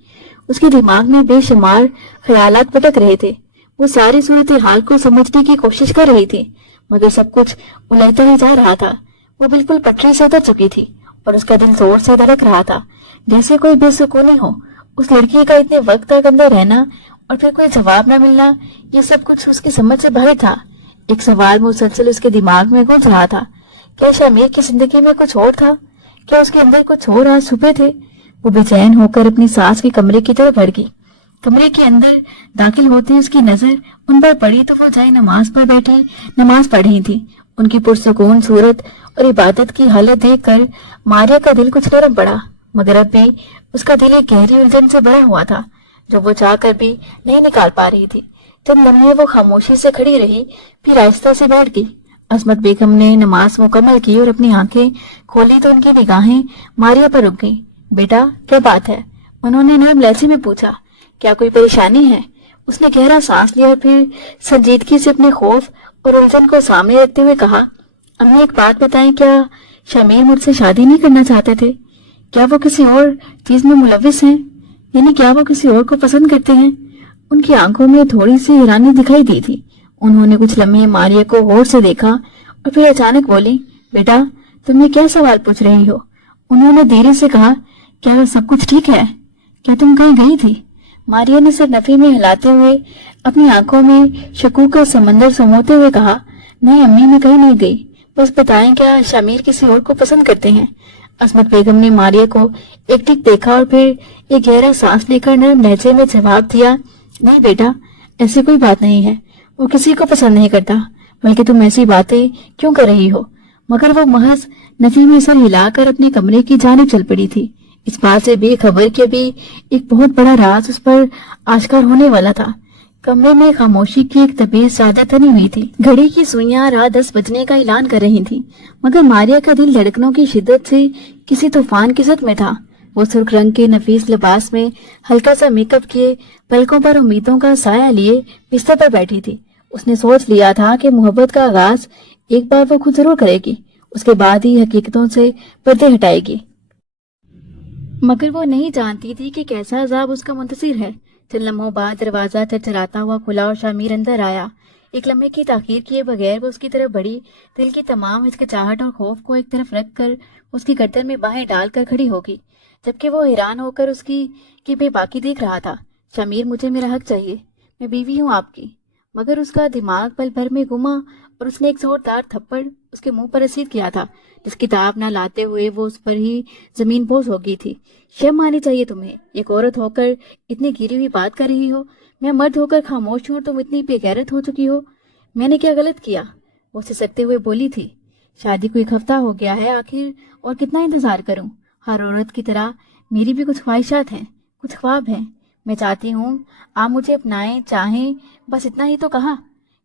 उसके दिमाग में बेशुमार ख्यालात भटक रहे थे। वो सारी सूरत हाल को समझने की कोशिश कर रही थी, मगर सब कुछ उलझता ही जा रहा था। वो बिल्कुल पटरी से उतर चुकी थी और उसका दिल जोर से धड़क रहा था, जैसे कोई बेसुकूनी हो। उस लड़की का इतने वक्त तक अंदर रहना और फिर कोई जवाब न मिलना, ये सब कुछ उसकी समझ से बाहर था। एक सवाल मुसलसल उसके दिमाग में गूंज रहा था, क्या शामिर की जिंदगी में कुछ और था? क्या उसके अंदर कुछ और राज छुपे थे? वो बेचैन होकर अपनी सास के कमरे की तरफ बढ़ गई। कमरे के अंदर दाखिल होते उसकी नजर उन पर पड़ी तो वो जाए नमाज पर बैठी नमाज पढ़ रही थी। उनकी पुरसुकून सूरत और इबादत की हालत देखकर मारिया का दिल कुछ नरम पड़ा, मगर अब भी उसका दिल एक गहरी उलझन से भरा हुआ था जो वो चाहकर भी नहीं निकाल पा रही थी। चंद लम्हे वो खामोशी से खड़ी रही, फिर आहिस्ता से बैठ गई। عصمت بیگم نے نماز مکمل کی اور اپنی آنکھیں کھولی تو ان کی نگاہیں ماریا پر رک گئیں۔ بیٹا کیا بات ہے؟ انہوں نے نرم لہجے میں پوچھا۔ کیا کوئی پریشانی ہے؟ اس نے گہرا سانس لیا اور پھر سنجیدگی سے اپنے خوف اور الجھن کو سامنے رکھتے ہوئے کہا، امی ایک بات بتائیں، کیا شمیر مجھ سے شادی نہیں کرنا چاہتے تھے؟ کیا وہ کسی اور چیز میں ملوث ہیں؟ یعنی کیا وہ کسی اور کو پسند کرتے ہیں؟ ان کی آنکھوں میں تھوڑی سی حیرانی دکھائی دی تھی۔ انہوں نے کچھ لمحے ماریا کو غور سے دیکھا اور پھر اچانک بولی، بیٹا تم یہ کیا سوال پوچھ رہی ہو؟ انہوں نے دھیرے سے کہا، کیا سب کچھ ٹھیک ہے؟ کیا تم کہیں گئی تھی؟ ماریا نے سر نفی میں ہلاتے ہوئے اپنی آنکھوں میں شکوک کا سمندر سموتے ہوئے کہا، نہیں امی میں کہیں نہیں گئی، بس بتائیں کیا شمیر کسی اور کو پسند کرتے ہیں؟ عصمت بیگم نے ماریا کو ایک ٹک دیکھا اور پھر ایک گہرا سانس لے کر نرم لہجے میں جواب دیا، نہیں بیٹا ایسی کوئی بات نہیں ہے، وہ کسی کو پسند نہیں کرتا، بلکہ تم ایسی باتیں کیوں کر رہی ہو؟ مگر وہ محض نفی میں سر ہلا کر اپنے کمرے کی جانب چل پڑی تھی، اس بات سے بے خبر کہ ابھی ایک بہت بڑا راز اس پر آشکار ہونے والا تھا۔ کمرے میں خاموشی کی ایک طبیعی زیادہ تنی ہوئی تھی۔ گھڑی کی سوئیاں رات 10 بجنے کا اعلان کر رہی تھیں، مگر ماریا کا دل دھڑکنوں کی شدت سے کسی طوفان کی زد میں تھا۔ وہ سرخ رنگ کے نفیس لباس میں ہلکا سا میک اپ کیے، پلکوں پر امیدوں کا سایہ لیے بستر پر بیٹھی تھی۔ اس نے سوچ لیا تھا کہ محبت کا آغاز ایک بار وہ خود ضرور کرے گی، اس کے بعد ہی حقیقتوں سے پردے ہٹائے گی، مگر وہ نہیں جانتی تھی کہ کیسا عذاب اس کا منتظر ہے۔ چند لمحوں بعد دروازہ چرچراتا ہوا کھلا اور شمیر اندر آیا۔ ایک لمحے کی تاخیر کیے بغیر وہ اس کی طرف بڑھی، دل کی تمام ہچکچاہٹ اور خوف کو ایک طرف رکھ کر اس کی گردن میں باہیں ڈال کر کھڑی ہوگی، جبکہ وہ حیران ہو کر اس کی بے باکی دیکھ رہا تھا۔ شمیر مجھے میرا حق چاہیے، میں بیوی ہوں آپ کی۔ مگر اس کا دماغ پل بھر میں گما اور اس نے ایک زوردار تھپڑ اس کے منہ پر رسید کیا تھا، جس کی تاب نہ لاتے ہوئے وہ اس پر ہی زمین بوس ہو گئی تھی۔ شرم آنی چاہیے تمہیں، ایک عورت ہو کر اتنی گری ہوئی بات کر رہی ہو۔ میں مرد ہو کر خاموش ہوں اور تم اتنی بے غیرت ہو چکی ہو۔ میں نے کیا غلط کیا؟ وہ سسکتے ہوئے بولی تھی۔ شادی کو ایک ہفتہ ہو گیا ہے، آخر اور کتنا انتظار کروں؟ ہر عورت کی طرح میری بھی کچھ خواہشات ہیں، کچھ خواب ہیں۔ میں چاہتی ہوں آپ مجھے اپنائیں، چاہیں، بس اتنا ہی تو کہا۔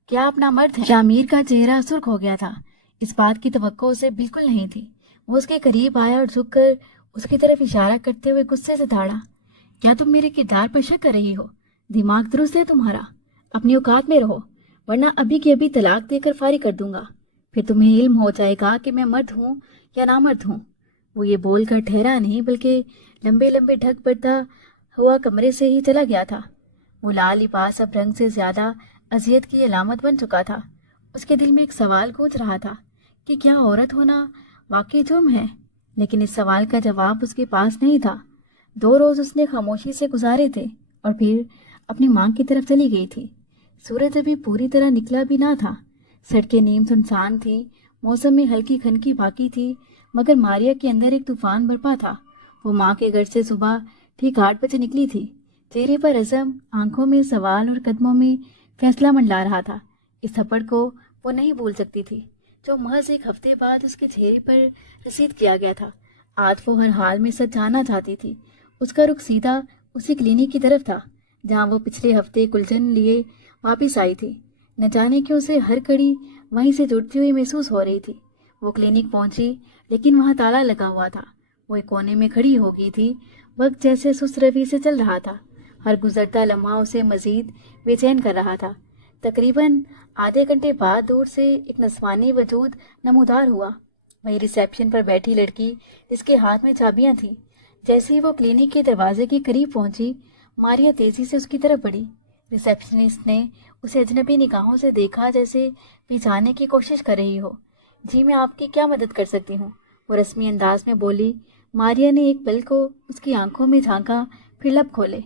کیا اپنا مرد ہے؟ شمیر کا چہرہ سرخ ہو گیا تھا، اس بات کی توقع اسے بالکل نہیں تھی۔ وہ اس کے قریب آیا اور جھک کر اس کی طرف اشارہ کرتے ہوئے غصے سے دھاڑا، کیا تم میرے کردار پر شک کر رہی ہو؟ دماغ درست ہے تمہارا؟ اپنی اوقات میں رہو، ورنہ ابھی کی ابھی طلاق دے کر فارغ کر دوں گا، پھر تمہیں علم ہو جائے گا کہ میں مرد ہوں یا نامرد ہوں۔ وہ یہ بول کر ٹھہرا نہیں، بلکہ لمبے لمبے ڈھک پڑتا ہوا کمرے سے ہی چلا گیا تھا۔ وہ لال لباس اب رنگ سے زیادہ اذیت کی علامت بن چکا تھا۔ اس کے دل میں ایک سوال گونج رہا تھا کہ کیا عورت ہونا واقعی جرم ہے؟ لیکن اس سوال کا جواب اس کے پاس نہیں تھا۔ 2 روز اس نے خاموشی سے گزارے تھے اور پھر اپنی ماں کی طرف چلی گئی تھی۔ سورج ابھی پوری طرح نکلا بھی نہ تھا، سڑکیں نیم سنسان تھی، موسم میں ہلکی کھنکی باقی تھی، مگر ماریا کے اندر ایک طوفان برپا تھا۔ وہ ماں کے گھر سے صبح ٹھیک 8 بجے نکلی تھی، چہرے پر عزم، آنکھوں میں سوال اور قدموں میں فیصلہ منڈلا رہا تھا۔ اس تھپڑ کو وہ نہیں بھول سکتی تھی جو محض 1 ہفتے بعد اس کے چہرے پر رسید کیا گیا تھا۔ آج وہ ہر حال میں سچ جاننا چاہتی تھی۔ اس کا رخ سیدھا اسی کلینک کی طرف تھا جہاں وہ پچھلے ہفتے کلچن لیے واپس آئی تھی۔ نہ جانے کیوں سے ہر کڑی وہیں سے جڑتی ہوئی محسوس ہو رہی تھی۔ وہ کلینک پہنچی لیکن وہاں تالا لگا ہوا تھا۔ وہ ایک کونے میں کھڑی ہو گئی تھی، وقت جیسے سست روی سے چل رہا تھا، ہر گزرتا لمحہ اسے مزید بے چین کر رہا تھا۔ تقریباً آدھے گھنٹے بعد دور سے ایک نسوانی وجود نمودار ہوا، وہی ریسیپشن پر بیٹھی لڑکی جس کے ہاتھ میں چابیاں تھیں۔ جیسے ہی وہ کلینک کے دروازے کے قریب پہنچی، ماریا تیزی سے اس کی طرف بڑھی۔ ریسیپشنسٹ نے اسے اجنبی نگاہوں سے دیکھا، جیسے پہچاننے کی کوشش کر رہی ہو۔ جی میں آپ کی کیا مدد کر سکتی ہوں؟ وہ رسمی انداز میں بولی۔ ماریا نے ایک پل کو اس کی آنکھوں میں جھانکا، پھر لب کھولے۔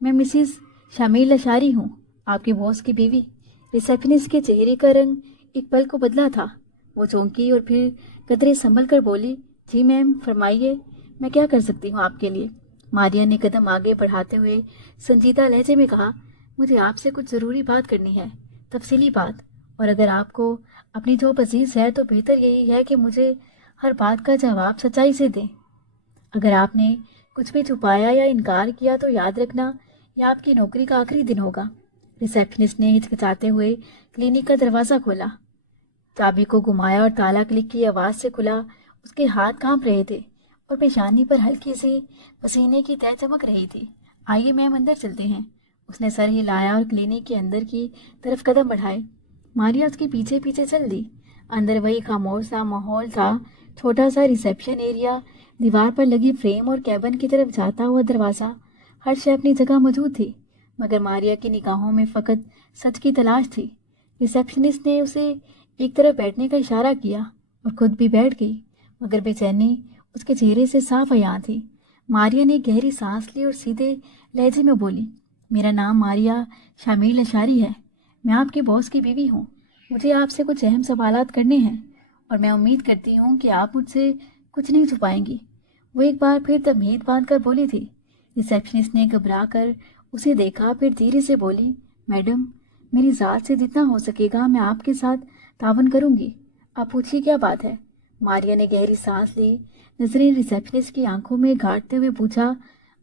میں مسز شمیر لشاری ہوں، آپ کے باس کی بیوی۔ ریسیپشنسٹ کے چہرے کا رنگ ایک پل کو بدلا تھا۔ وہ چونکی اور پھر قدرے سنبھل کر بولی، جی میم فرمائیے، میں کیا کر سکتی ہوں آپ کے لیے؟ ماریا نے قدم آگے بڑھاتے ہوئے سنجیدہ لہجے میں کہا، مجھے آپ سے کچھ ضروری بات کرنی ہے، تفصیلی بات، اور اگر آپ کو اپنی جاب عزیز ہے تو بہتر یہی ہے کہ مجھے ہر بات کا جواب سچائی سے دیں۔ اگر آپ نے کچھ بھی چھپایا یا انکار کیا تو یاد رکھنا یہ آپ کی نوکری کا آخری دن ہوگا۔ ریسیپشنسٹ نے ہچکچاتے ہوئے کلینک کا دروازہ کھولا۔ चाबी को घुमाया और ताला क्लिक की आवाज से खुला। उसके हाथ कांप रहे थे और पेशानी पर हल्की सी पसीने की तह चमक रही थी। आइए मैम, अंदर चलते हैं। उसने सर हिलाया और क्लिनिक के अंदर की तरफ कदम बढ़ाए। मारिया उसके पीछे पीछे चल दी। अंदर वही खामोश सा माहौल था, छोटा सा रिसेप्शन एरिया, दीवार पर लगी फ्रेम और कैबिन की तरफ जाता हुआ दरवाज़ा। हर शय अपनी जगह मौजूद थी, मगर मारिया की निगाहों में फ़कत सच की तलाश थी। रिसेप्शनिस्ट ने उसे एक तरफ बैठने का इशारा किया और खुद भी बैठ गई, मगर बेचैनी उसके चेहरे से साफ अयां थी। मारिया ने गहरी सांस ली और सीधे लहजे में बोली, मेरा नाम मारिया शामिल अशारी है। मैं आपके बॉस की बीवी हूँ। मुझे आपसे कुछ अहम सवालात करने हैं और मैं उम्मीद करती हूँ कि आप मुझसे कुछ नहीं छुपाएंगी। वो एक बार फिर तमहीद बांध कर बोली थी। रिसेप्शनिस्ट ने घबरा कर उसे देखा, फिर धीरे से बोली, मैडम, मेरी ज़ात से जितना हो सकेगा मैं आपके साथ तावन करूँगी। आप पूछिए क्या बात है। मारिया ने गहरी सांस ली, नजरें रिसेप्शनिस्ट की आंखों में गाड़ते हुए पूछा,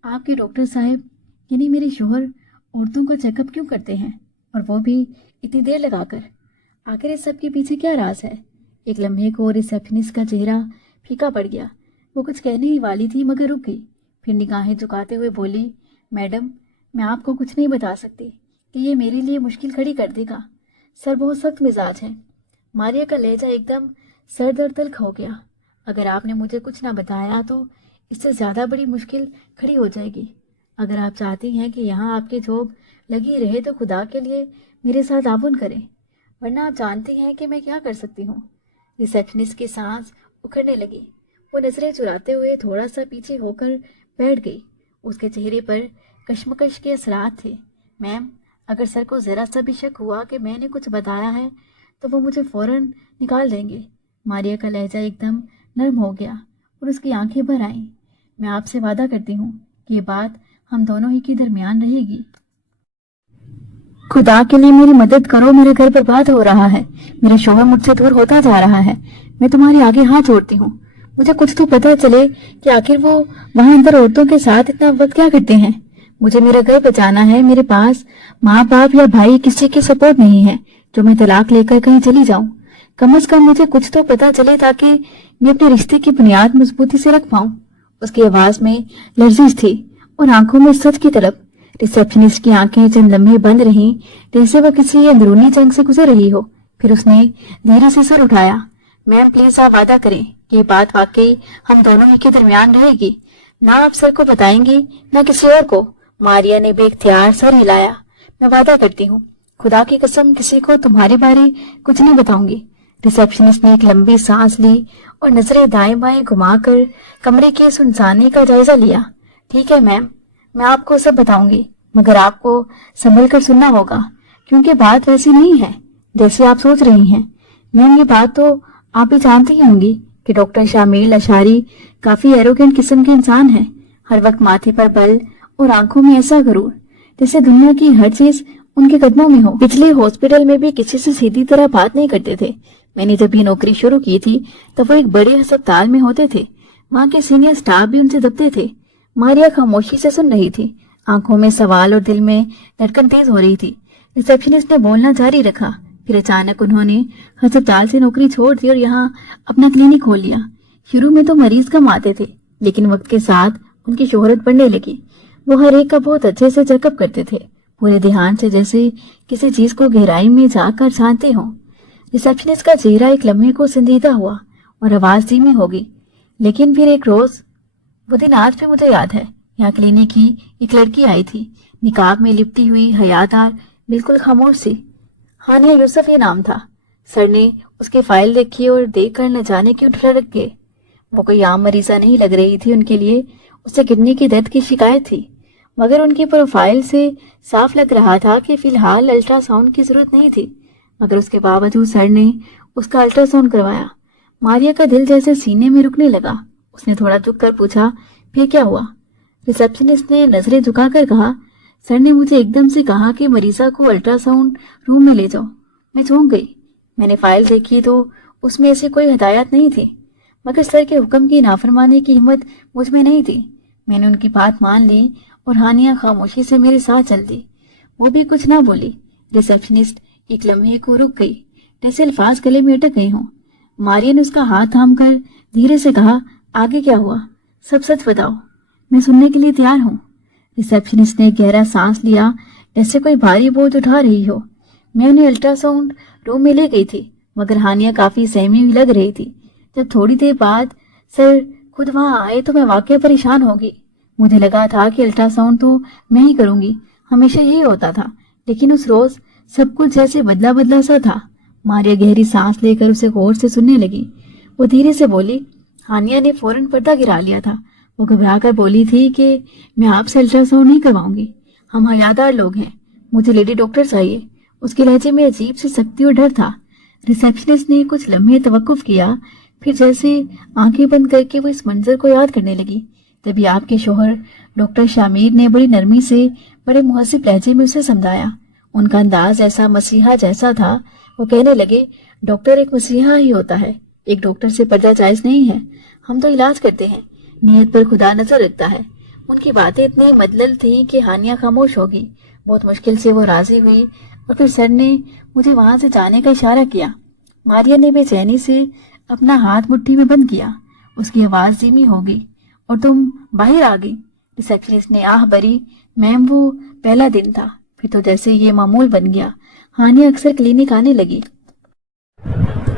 आपके डॉक्टर साहब यानी मेरे शोहर औरतों का चेकअप क्यों करते हैं, और वो भी इतनी देर लगाकर? आखिर इस सब के पीछे क्या राज है? एक लम्हे को रिसेप्शनिस्ट का चेहरा फीका पड़ गया। वो कुछ कहने ही वाली थी मगर रुक गई, फिर निगाहें झुकाते हुए बोली, मैडम, मैं आपको कुछ नहीं बता सकती कि ये मेरे लिए मुश्किल खड़ी कर देगा। सर बहुत सख्त मिजाज है। मारिया का लहजा एकदम सर्द और तल्ख हो गया। अगर आपने मुझे कुछ ना बताया तो इससे ज़्यादा बड़ी मुश्किल खड़ी हो जाएगी। अगर आप चाहती हैं कि यहाँ आपकी जॉब लगी रहे तो खुदा के लिए मेरे साथ ताउन करें, वरना आप जानती हैं कि मैं क्या कर सकती हूँ। रिसेप्शनिस्ट की सांस उखड़ने लगी। वो नजरें चुराते हुए थोड़ा सा पीछे होकर बैठ गई। उसके चेहरे पर कश्मकश के असरात थे। मैम, अगर सर को ज़रा सा भी शक हुआ कि मैंने कुछ बताया है तो वो मुझे फ़ौरन निकाल देंगे। मारिया का लहजा एकदम नर्म हो गया और उसकी आंखें भर आईं। मैं आपसे वादा करती हूँ कि ये बात हम दोनों ही के दरमियान रहेगी। खुदा के लिए मेरी मदद करो, मेरा घर बर्बाद हो रहा है, मेरा शोहर मुझसे दूर होता जा रहा है। मैं तुम्हारे आगे हाथ जोड़ती हूँ। मुझे कुछ तो पता चले कि आखिर वो वहां अंदर औरतों के साथ इतना वक्त क्या करते हैं। मुझे मेरा घर बचाना है। मेरे पास माँ बाप या भाई किसी की सपोर्ट नहीं है जो मैं तलाक लेकर कहीं चली जाऊं। कम से कम मुझे कुछ तो पता चले ताकि मैं अपने रिश्ते की बुनियाद मजबूती से रख पाऊं। उसकी आवाज में लर्जिश थी और आंखों में सच की तलब। रिसेप्शनिस्ट की आंखें चंद लम्हे बंद रहीं, जैसे वह किसी अंदरूनी जंग से गुजर रही हो। फिर उसने धीरे से सर उठाया। मैम, प्लीज आप वादा करें कि ये बात वाकई हम दोनों ही के दरमियान रहेगी। ना आप सर को बताएंगी ना किसी और को। मारिया ने बेख्तियार सर हिलाया। मैं वादा करती हूँ, खुदा की कसम किसी को तुम्हारे बारे कुछ नहीं बताऊंगी। रिसेप्शनिस्ट ने एक लंबी सांस ली और नजरें दाएं बाएं घुमाकर कमरे के सुनसाने का जायजा लिया। ठीक है मैम, मैं आपको सब बताऊंगी, मगर आपको संभल कर सुनना होगा, क्योंकि बात वैसी नहीं है जैसी आप सोच रही हैं। मैम, ये बात तो आप भी जानती ही होंगी कि डॉक्टर शामिल अशारी काफी एरोगेंट किस्म के इंसान हैं। हर वक्त माथे पर बल और आंखों में ऐसा गरूर जैसे दुनिया की हर चीज उनके कदमों में हो। पिछले हॉस्पिटल में भी किसी से सीधी तरह बात नहीं करते थे। मैंने जब ये नौकरी शुरू की थी तब वो एक बड़े अस्पताल में होते थे। वहाँ के सीनियर स्टाफ भी उनसे दबते थे। मारिया खामोशी से सुन रही थी, आंखों में सवाल और दिल में धड़कन तेज हो रही थी। रिसेप्शनिस्ट ने बोलना जारी रखा। फिर अचानक उन्होंने अस्पताल से नौकरी छोड़ दी और यहाँ अपना क्लिनिक खोल लिया। शुरू में तो मरीज कम आते थे, लेकिन वक्त के साथ उनकी शोहरत बढ़ने लगी। वो हर एक का बहुत अच्छे से चेकअप करते थे, पूरे ध्यान से, जैसे किसी चीज को गहराई में जाकर जानते हों। रिसेप्शनिस्ट का चेहरा एक लम्हे को संजीदा हुआ और आवाज धीमी हो गई। लेकिन फिर एक रोज, वो दिन आज भी मुझे याद है, यहाँ क्लिनिक की एक लड़की आई थी, निकाब में लिपटी हुई, हयादार, बिल्कुल खामोश सी। हानिया यूसुफ ये नाम था। सर ने उसकी फाइल देखी और देखकर न जाने क्यों ठिठक गए। वो कोई आम मरीजा नहीं लग रही थी उनके लिए। उसे किडनी की दर्द की शिकायत थी, मगर उनकी प्रोफाइल से साफ लग रहा था कि फिलहाल अल्ट्रासाउंड की जरूरत नहीं थी। मगर उसके बावजूद सर ने उसका अल्ट्रासाउंड करवाया। मारिया का दिल जैसे सीने में रुकने लगा। उसने थोड़ा झुक कर पूछा, फिर क्या हुआ? रिसेप्शनिस्ट ने नजरें झुकाकर कहा, सर ने मुझे एकदम से कहा कि मरीजा को अल्ट्रासाउंड रूम में ले जाओ। मैं चौंक गई। मैंने फाइल देखी तो उसमें ऐसी कोई हिदायत नहीं थी, मगर सर के हुक्म की नाफरमानी की हिम्मत मुझ में नहीं थी। मैंने उनकी बात मान ली और हानिया खामोशी से मेरे साथ चल दी। वो भी कुछ ना बोली। रिसेप्शनिस्ट एक लम्हे को रुक गई, जैसे अल्फाज गले में अटक गए हों। मारिया ने उसका हाथ थाम कर धीरे से कहा, आगे क्या हुआ? सब सच बताओ, मैं सुनने के लिए तैयार हूँ। रिसेप्शनिस्ट ने गहरा सांस लिया, जैसे कोई भारी बोझ उठा रही हो। मैं उन्हें अल्ट्रासाउंड रूम में ले गई थी, मगर हानिया काफी सहमी हुई लग रही थी। जब थोड़ी देर बाद सर खुद वहां आए तो मैं वाकई परेशान हो गई। मुझे लगा था कि अल्ट्रासाउंड तो मैं ही करूंगी, हमेशा यही होता था, लेकिन उस रोज सब कुछ जैसे बदला बदला सा था। मारिया गहरी सांस लेकर उसे गौर से सुनने लगी। वो धीरे से बोली, हानिया ने फौरन पर्दा गिरा लिया था। वो घबरा कर बोली थी कि मैं आपसे अल्ट्रासाउंड नहीं करवाऊंगी, हम हयादार लोग हैं, मुझे लेडी डॉक्टर चाहिए। उसके लहजे में अजीब सी सख्ती और डर था। रिसेप्शनिस्ट ने कुछ लम्हे तवक्कुफ किया, फिर जैसे आंखें बंद करके वो इस मंजर को याद करने लगी। तभी आपके शोहर डॉक्टर शामिर ने बड़ी नरमी से बड़े मुहसिब लहजे में उसे समझाया। उनका अंदाज ऐसा मसीहा जैसा था। वो कहने लगे, डॉक्टर एक मसीहा ही होता है, एक डॉक्टर से पर्दा जायज नहीं है, हम तो इलाज करते हैं, नियत पर खुदा नजर रखता है। उनकी बातें इतनी मदलल थी कि हानिया खामोश हो गई। बहुत मुश्किल से वो राजी हुई और फिर सर ने मुझे वहां से जाने का इशारा किया। मारिया ने बेचैनी से अपना हाथ मुट्ठी में बंद किया। उसकी आवाज धीमी हो गई, और तुम बाहर आ गई। रिसेप्शनिस्ट ने आह भरी, मैम वो पहला दिन था, फिर तो जैसे ये मामूल बन गया। हानिया अक्सर क्लिनिक आने लगी।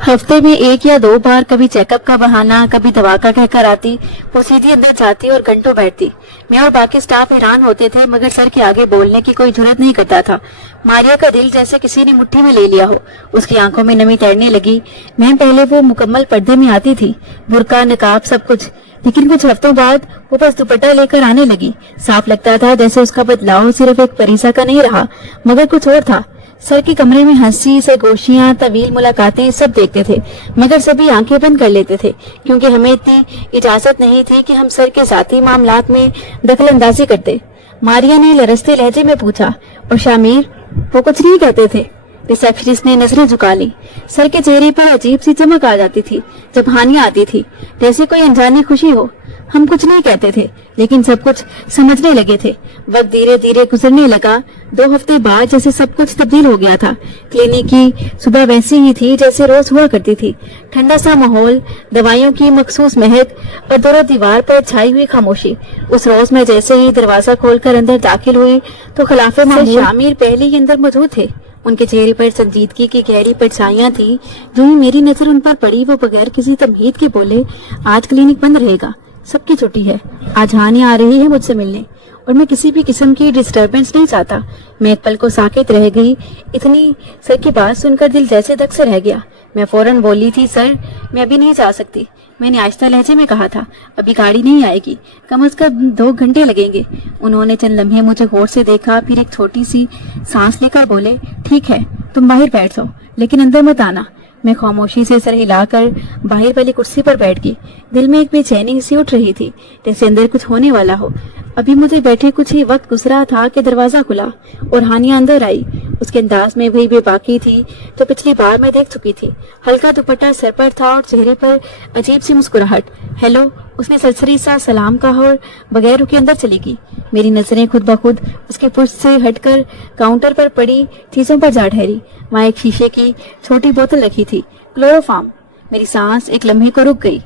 हफ्ते में 1 या 2 बार, कभी चेकअप का बहाना, कभी दवा का कहकर आती। वो सीधी अंदर जाती और घंटों बैठती। मैं और बाकी स्टाफ हैरान होते थे, मगर सर के आगे बोलने की कोई जुर्रत नहीं करता था। मारिया का दिल जैसे किसी ने मुट्ठी में ले लिया हो। उसकी आंखों में नमी तैरने लगी। मैम पहले वो मुकम्मल पर्दे में आती थी, बुर्का, नकाब, सब कुछ, लेकिन कुछ हफ्तों बाद वो बस दुपट्टा लेकर आने लगी। साफ लगता था जैसे उसका बदलाव सिर्फ एक परिसा का नहीं रहा, मगर कुछ और था। सर के कमरे में हंसी, सरगोशियां, तवील मुलाकातें सब देखते थे, मगर सभी आंखें बंद कर लेते थे, क्योंकि हमें इतनी इजाजत नहीं थी कि हम सर के जाती मामलात में दखल अंदाजी करते। मारिया ने लरसते लहजे में पूछा, और शामिर? वो कुछ नहीं कहते थे। रिसेप्शनिस्ट ने नजरें झुका ली। सर के चेहरे पर अजीब सी चमक आ जाती थी जब हानिया आती थी, जैसे कोई अनजानी खुशी हो। हम कुछ नहीं कहते थे, लेकिन सब कुछ समझने लगे थे। वक्त धीरे धीरे गुजरने लगा। 2 हफ्ते बाद जैसे सब कुछ तब्दील हो गया था। क्लिनिक की सुबह वैसी ही थी जैसे रोज हुआ करती थी। ठंडा सा माहौल, दवाइयों की मखसूस महक और दोनों दीवार पर छाई हुई खामोशी। उस रोज में जैसे ही दरवाजा खोलकर अंदर दाखिल हुई तो खिलाफे मामूल शामिर पहले ही अंदर मौजूद थे। उनके चेहरे पर संजीदगी की गहरी परछाइयां थी। जो ही मेरी नजर उन पर पड़ी, वो बगैर किसी तमहीद के बोले, आज क्लिनिक बंद रहेगा, सबकी छुट्टी है, आज हानिया आ रही है मुझसे मिलने, और मैं किसी भी किस्म की डिस्टर्बेंस नहीं चाहता। मैं एक पल को साकित रह गई। इतनी सर की बात सुनकर दिल जैसे धक से रह गया। मैं फौरन बोली थी, सर मैं अभी नहीं जा सकती। मैंने आहिस्ता लहजे में कहा था, अभी गाड़ी नहीं आएगी, कम से कम 2 घंटे लगेंगे। उन्होंने चंद लम्हे मुझे गौर से देखा, फिर एक छोटी सी सांस लेकर बोले, ठीक है, तुम बाहर बैठ जाओ, लेकिन अंदर मत आना। मैं खामोशी से सर हिलाकर बाहर वाली कुर्सी पर बैठ गई। दिल में एक बेचैनी सी उठ रही थी, जैसे अंदर कुछ होने वाला हो। अभी मुझे बैठे कुछ ही वक्त गुजरा था कि दरवाजा खुला और हानिया अंदर आई। उसके अंदाज में वही बेबाकी थी तो पिछली बार मैं देख चुकी थी। हल्का दुपट्टा सर पर था और चेहरे पर अजीब सी मुस्कुराहट। हेलो, उसने सरसरी सा सलाम कहा और बगैर रुके अंदर चली गई। मेरी नजरें खुद ब खुद उसके पुष्ट से हटकर काउंटर पर पड़ी चीजों पर जा ठहरी। वहां एक शीशे की छोटी बोतल रखी थी, क्लोरोफार्म। मेरी सांस एक लम्हे को रुक गई।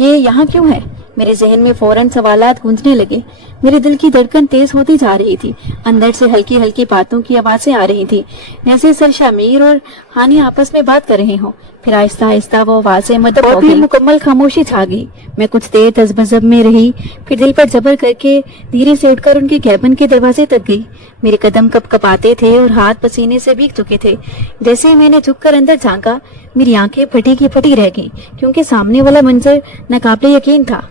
ये यहाँ क्यों है? मेरे जहन में फौरन सवालात गूंजने लगे। मेरे दिल की धड़कन तेज होती जा रही थी। अंदर से हल्की हल्की बातों की आवाजें आ रही थी, जैसे सर शामिर और हानिया आपस में बात कर रहे हों। फिर आहिस्ता आहिस्ता वो आवाजें मदद हो गई। मुकम्मल खामोशी छा गई। मैं कुछ देर तजबजब में रही, फिर दिल पर जबर करके धीरे से उठकर उनके कैबिन के दरवाजे तक गई। मेरे कदम कपकपाते थे और हाथ पसीने से भीग चुके थे। जैसे ही मैंने झुककर अंदर झांका, मेरी आंखें फटी की फटी रह गईं, क्योंकि सामने वाला मंजर नाकाबिले यकीन था।